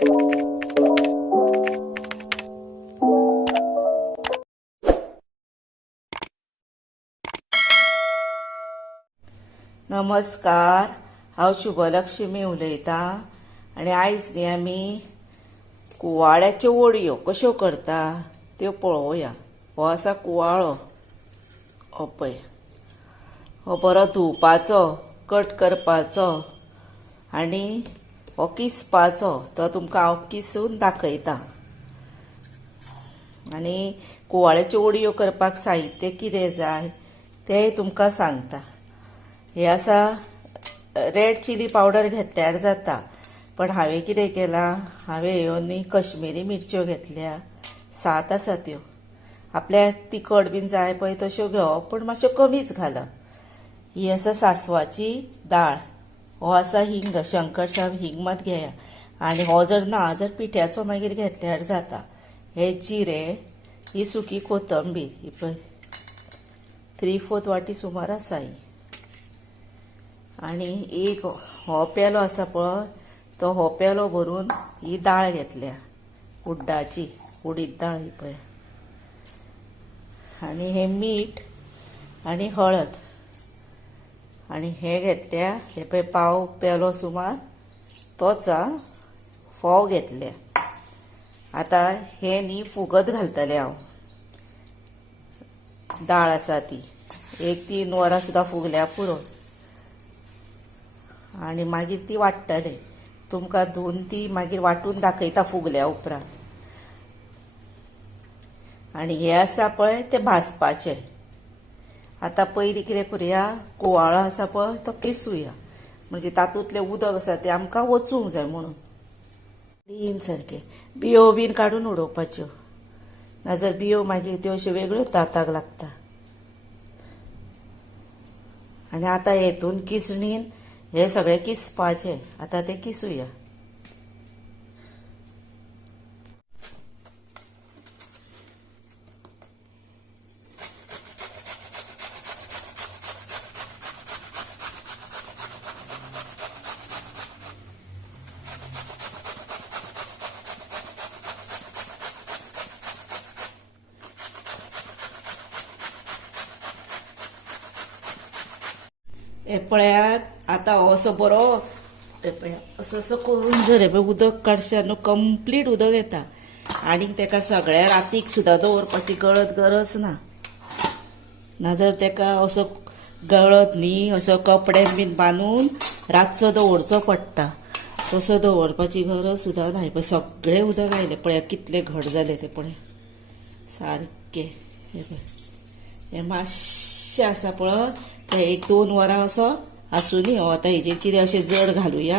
नमस्कार, हांव शुभलक्ष्मी उलयतां आनी आयज न्ही आमी कुवाळ्याच्यो वडयो कश्यो करता त्यो पळोवया। हो आसा कुवाळो, हो पळय, हो बरो धुवपाचो, कट करपाचो आनी हो किसपाचो। तो तुमकां हांव किसून दाखयतां। आनी कुवाळ्याच्यो वडयो करपाक साहित्य कितें जाय तें तुमकां सांगता। हे आसा रेड चिली पावडर घेतल्यार जाता, पण हांवें कितें केलां, हांवें ह्यो न्ही कश्मीरी मिरच्यो घेतल्या, 7 आसा त्यो। आपल्याक तिखट बीन जाय पळय तश्यो घेवप, पण मातश्यो कमीच घालप। ही आसा सासवाची दाळ, हो आसा हिंग, शंकरशाव हिंग मात घेया। आनी हो जर ना जर पिठ्याचो मागीर घेतल्यार जाता। हे जिरे, ही सुकी कोथंबीर, ही पळय 3/4 वाटी सुमार आसा ही। आनी एक हो पेलो आसा पळय, तो हो पेलो भरून ही दाळ घेतल्या, उड्डाची, उडीद दाळ ही पळय। आनी हे मीठ आनी हळद, आनी हे घेतल्या, हे पळय पाव पेलो सुमार तोच फोव घेतल्या। आतां हे न्ही फुगत घालतलें हांव। दाळ आसा ती 1-3 वरां सुद्दां फुगल्या पुरो। आनी मागीर ती वाडटली, तुमकां धुवन ती मागीर वाटून दाखयता फुगल्या उपरांत। आनी हे आसा पळय तें भाजपाचें। आतां पयलीं कितें करुया, कुवाळो आसा पळय तो किसूया, म्हणजे तातूंतलें उदक आसा तें आमकां वचूंक जाय म्हणून। क्लीन सारकें बियो बीन काडून उडोवपाच्यो, नाजाल्यार बियो मागीर त्यो अश्यो वेगळ्योच दांताक लागता। आनी आतां हेतून किसणीन हे सगळें किसपाचें। आतां तें किसूया। हे पळयात, आतां हो असो बरो हे पळयात, असो असो करून जर हे पळय उदक काडशात न्हू, कंप्लीट उदक येता। आनी ताका सगळ्या रातीक सुद्दां दवरपाची गरज ना, नाजाल्यार ताका असो गळत न्ही, असो कपड्यान बीन बांदून रातचो दवरचो पडटा। तसो दवरपाची गरज सुद्दां ना। पळय सगळें उदक आयलें, पळया कितलें घट जालें तें पळय सारकें। हे पळय, हे मातशें आसा पळय, ते 1-2 वरां असो आसूं न्ही। आतां हेजेर कितें अशें जड घालुया,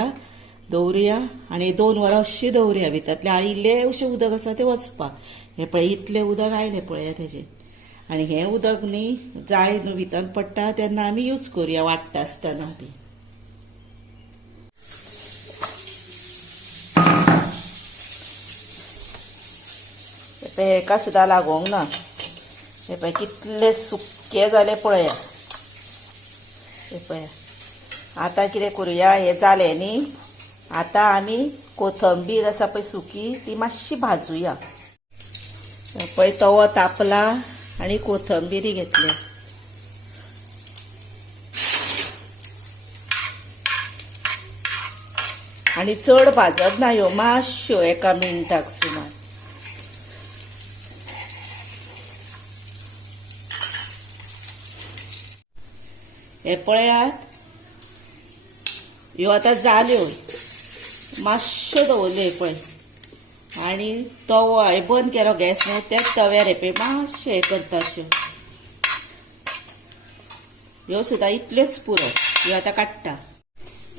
दवरुया आनी 2 वरां अशी दवरुया। भितरलें आयिल्लें अशें उदक आसा तें वचपाक। हे पळय इतलें उदक आयलें पळया तेजें। आनी हें उदक न्ही जाय न्हू भितर पडटा तेन्ना आमी यूज करुया वाडटा आसतना बी। हे पळय हेका सुद्दां लागोंक ना। हे पळय कितलें सुक्कें जालें पळया। हे पळया, आतां कितें करुया, हें जालें न्ही, आतां आमी कोथंबीर आसा पळय सुकी, ती मातशी भाजुया। पळय तवो तापला आनी कोथंबिरी घेतल्या। आनी चड भाजप ना ह्यो, मातश्यो 1 मिनटाक सुमार। हे पळयात, ह्यो आतां जाल्यो, मातश्यो दवरल्यो पळय। आनी तवो हांवें बंद केलो गॅस न्हू, तेच तव्यार हे पळय मातशें हें करता अश्यो। ह्यो सुद्दां इतल्योच पुरो, ह्यो आतां काडटा।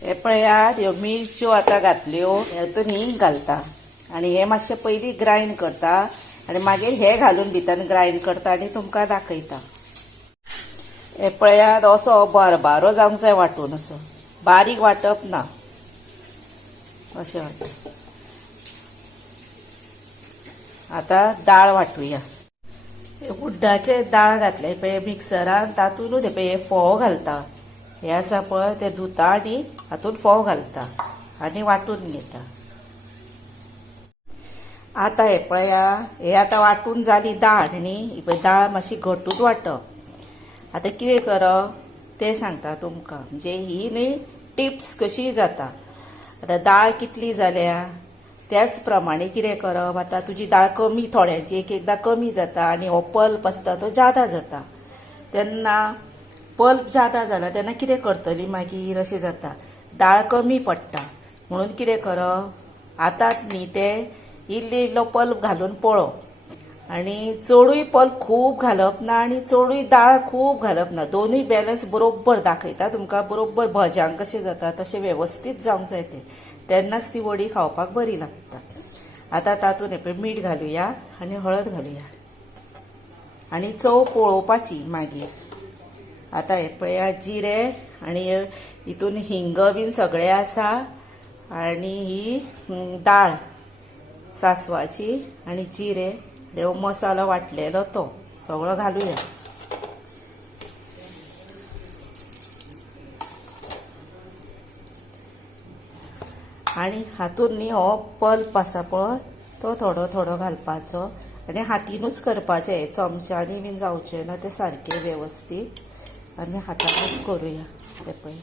हे पळयात, ह्यो मिरच्यो आतां घातल्यो, हेतून हिंग घालता आनी हे मातशें पयलीं ग्रायंड करता आनी मागीर हे घालून भितर ग्रायंड करता आनी तुमकां दाखयता। हे पळयात, असो भरभारो जावंक जाय वांटून, असो बारीक वांटप ना, अशें वांटप। आतां दाळ वांटुया। उड्डाचे दाळ घातले पळय मिक्सरान, तातूंतूच हे पळय हे फोव घालता। हे आसा पळय ते धुता आनी हातूंत फोव घालता आनी वांटून घेता। आता हे पळया, हे आता वाटून जाली दाळ न्ही, ही पळय दाळ मातशी घटूच वाटप. आता कितें करप तें सांगता तुमकां. म्हणजे ही न्ही टिप्स कशी जाता. आता दाळ कितली जाल्या त्याच प्रमाणे कितें करप. आता तुजी दाळ कमी, थोड्यांची एक एकदां कमी जाता आनी हो पल्प आसता तो ज्यादा जाता. तेन्ना पल्प ज्यादा जाला तेन्ना कितें करतली मागीर अशें जाता, दाळ कमी पडटा. म्हणून कितें करप, आतांच न्ही तें इल्लो इल्लो पल्प घालून पळोवप. आनी चडूय पल्प खूब घालप ना आनी चडूय दाळ खूब घालप ना. दोनूय बॅलन्स बरोबर दाखयता तुमकां. बरोबर भज्यांक कशें जाता तशें वेवस्थीत जावंक जाय तें. तेन्नाच ती वडी खावपाक बरी लागता. आतां तातूंत हे पळय मीठ घालुया आनी हळद घालुया आनी चव पळोवपाची मागीर. आतां हे पळया जिरें आनी हितून हिंग बीन सगळें आसा आनी ही दाळ सासवाची आनी जिरें हो मसालो वाटलेलो तो सगळो घालुया. आनी हातून न्ही हो पल्प आसा पळय तो थोडो थोडो घालपाचो आनी हातीनूच करपाचें. हे चमच्यांनी बीन जावचें ना तें सारकें वेवस्थीत. आनी हातानूच करुया. हे पळय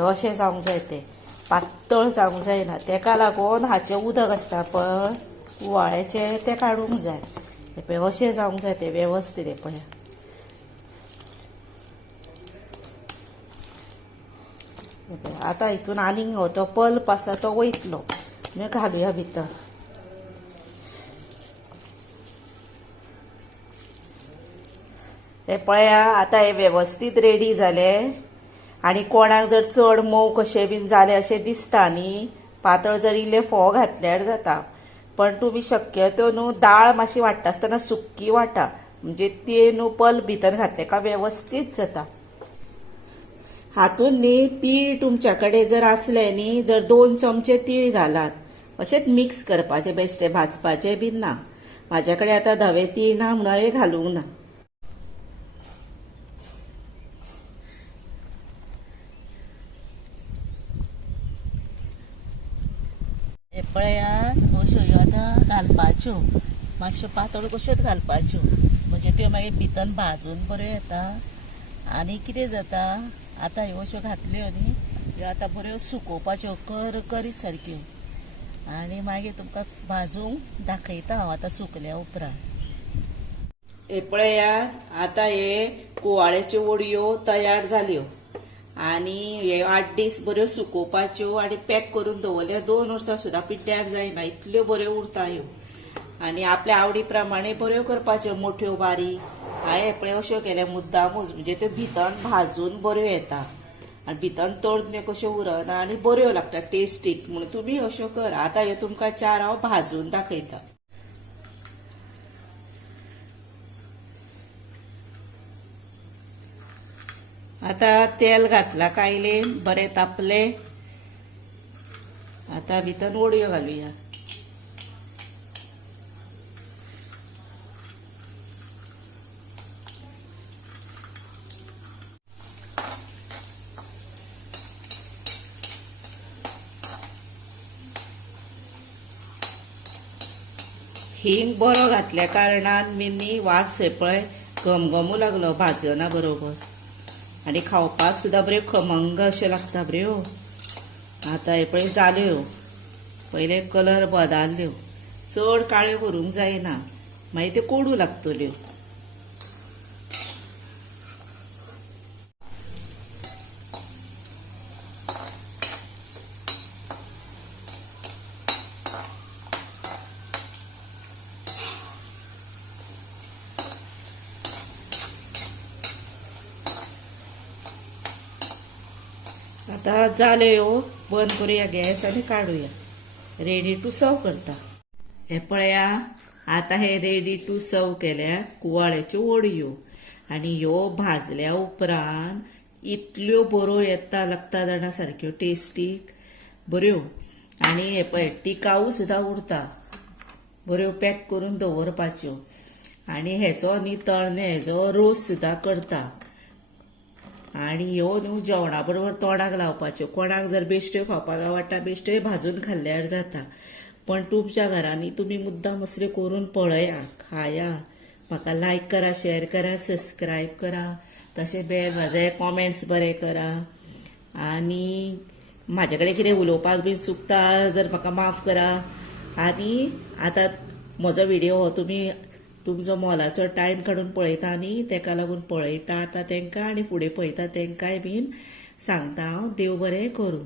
अशें जावंक जाय तें, पातळ जावंक जायना. तेका लागून हाचें उदक आसता पळय कुवाळ्याचें तें काडूंक जाय. हे पळय अशें जावंक जाय तें वेवस्थीत. हे पळया आतां हितून आनीक हो तो पल्प आसा तो वयतलो म्हणजे घालुया भितर. हे पळया आतां हे वेवस्थीत रेडी जालें. आनी कोणाक जर चड मोव कशें बीन जालें अशें दिसता न्ही, पातळ जर इल्ले फोव घातल्यार जाता. पण तुमी शक्यतो न्हू दाळ मातशी वाडटा आसतना सुक्की वाटा. म्हणजे ती न्हू पल्प भितर घातले काय वेवस्थीत जाता. हातून न्ही तीळ तुमच्या कडेन जर आसले न्ही, जर 2 चमचे तीळ घालात. अशेंच मिक्स करपाचें, बेश्टे भाजपाचें बीन ना. म्हाज्या कडेन आतां धवे तीळ ना म्हणून हांवें घालूंक ना. हे पळयात अश्यो ह्यो आतां घालपाच्यो, मातश्यो पातळ कश्योच घालपाच्यो. म्हणजे त्यो मागीर भितर भाजून बऱ्यो येता. आनी कितें जाता, आतां ह्यो अश्यो घातल्यो न्ही, ह्यो आतां बऱ्यो सुकोवपाच्यो करकरीत सारक्यो. आनी मागीर तुमकां भाजूंक दाखयता हांव आतां सुकल्या उपरांत. हे पळयात आतां हे कुवाळ्याच्यो वडयो तयार जाल्यो. आनी हे 8 दीस बऱ्यो सुकोवपाच्यो आनी पॅक करून दवरल्या. 2 वर्सां सुद्दां पिड्ड्यार जायना, इतल्यो बऱ्यो उरता ह्यो. आनी आपल्या आवडी प्रमाणे बऱ्यो करपाच्यो, मोठ्यो बारीक. हांवें हे पळय अश्यो केल्या मुद्दामूच, म्हणजे त्यो भितर भाजून बऱ्यो येता आनी भितर तडण्यो कश्यो उरना आनी बऱ्यो लागता टेस्टीक. म्हणून तुमी अश्यो करा. आतां ह्यो तुमकां 4 हांव भाजून दाखयता. आतां तेल घातला कायलेन, बरें तापले. आतां भितर वडयो घालुया. हिंग बरो घातल्या कारणान न्ही वास हे पळय घमघमू लागलो भाजना बरोबर. आनी खावपाक सुद्दां बऱ्यो खमंग अश्यो लागता बऱ्यो. आतां हे पळय जाल्यो, पयले कलर बदलल्यो. चड काळ्यो करूंक जायना, मागीर त्यो कोडू लागतल्यो. आतां जाल्यो, बंद करुया गॅस आनी काडुया. रेडी टू सर्व करता. हे पळया आतां हे रेडी टू सर्व केल्या कुवाळ्याच्यो वडयो. आनी ह्यो भाजल्या उपरांत इतल्यो बऱ्यो येता लागता जाणा सारक्यो टेस्टीक बऱ्यो. आनी हे पळय टिकाऊ सुद्दां उरता. बऱ्यो पॅक करून दवरपाच्यो. आनी हेचो न्ही तळणे हेचो रोस सुद्दां करता. आनी ह्यो न्हू जेवणा बरोबर तोंडाक लावपाच्यो. कोणाक जर बेश्ट्यो खावपाक आवडटा बेश्ट्योय भाजून खाल्ल्यार जाता. पण तुमच्या घरांनी तुमी मुद्दाम असल्यो करून पळया, खाया. म्हाका लायक करा, शेअर करा, सबस्क्रायब करा. तशें बेल वाजय, कॉमेंट्स बरें करा. आनी म्हाजे कडेन कितें उलोवपाक बीन चुकता जर म्हाका माफ करा. आनी आतां म्हजो व्हिडिओ हो तुमी तुमचो मोलाचो टायम काडून पळयता न्ही, तेका लागून पळयता आतां तेंकां आनी फुडें पळयता तेंकांय बीन सांगता हांव देव बरें करूं.